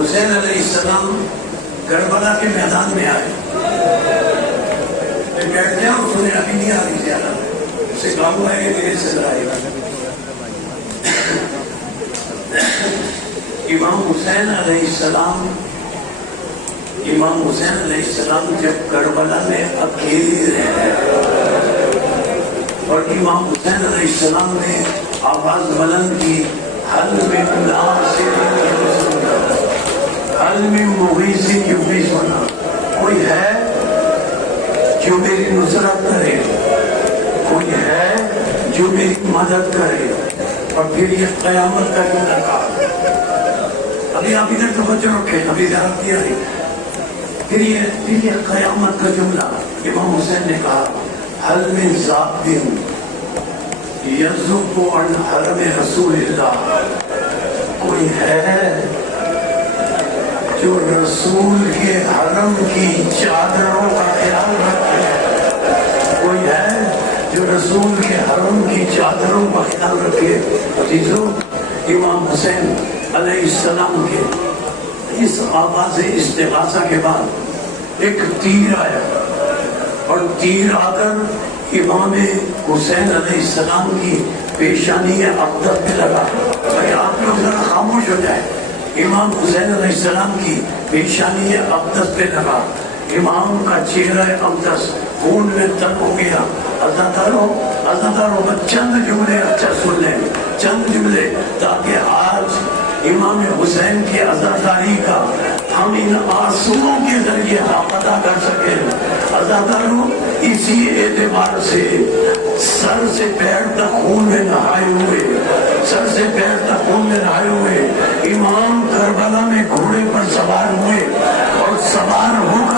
हुसैन अलैहिस्सलाम करबला के मैदान में आए, बैठ गया और सुने अभी नहीं आ रही ज्यादा, उसे काम है कि देर से आएगा। इमाम हुसैन अलैहिस्सलाम जब करबला में अकेले रहे और इमाम हुसैन अलैहिस्सलाम ने आवाज बुलंद की, हल में मुगीज़ युगीज़ुना, कोई है जो मेरी नुसरत करे, कोई है जो मेरी मदद करे। और फिर ये क़यामत का जुमला कहा। अभी आप इधर तवज्जो रखें, अभी ज़रा किया नहीं। फिर ये क़यामत का जुमला इमाम हुसैन ने कहा, हल में ज़ाबिन यज़ुब्बु अन हरम रसूलिल्लाह, कोई है जो रसूल के हरम की चादरों का ख्याल रखे, कोई है जो रसूल के हरम की चादरों का ख्याल रखे। अजीजों, इमाम हुसैन अलैहिस्सलाम के इस आवाज़ इस्तिग़ासा के बाद एक तीर आया और तीर आकर इमाम हुसैन अलैहिस्सलाम की पेशानी अक़दस पे लगा। भाई आप लोग जरा खामोश हो जाए। इमाम हुसैन अलैहिस्सलाम की पेशानी अक़दस पे लगा। इमाम का चेहरा अक़दस खून में तक हो गया। अज़ादारों चंद जुमले अच्छा सुन लें, चंद जुमले, ताकि आज इमाम हुसैन की अज़ादारी का हम इन आंसुओं के जरिए पता कर सके। अज़ादारों, इसी एतबार से सर से पैर तक खून में नहाए हुए, सर से पैर तक खून में नहाए हुए इमाम करबला में घोड़े पर सवार हुए और सवार होकर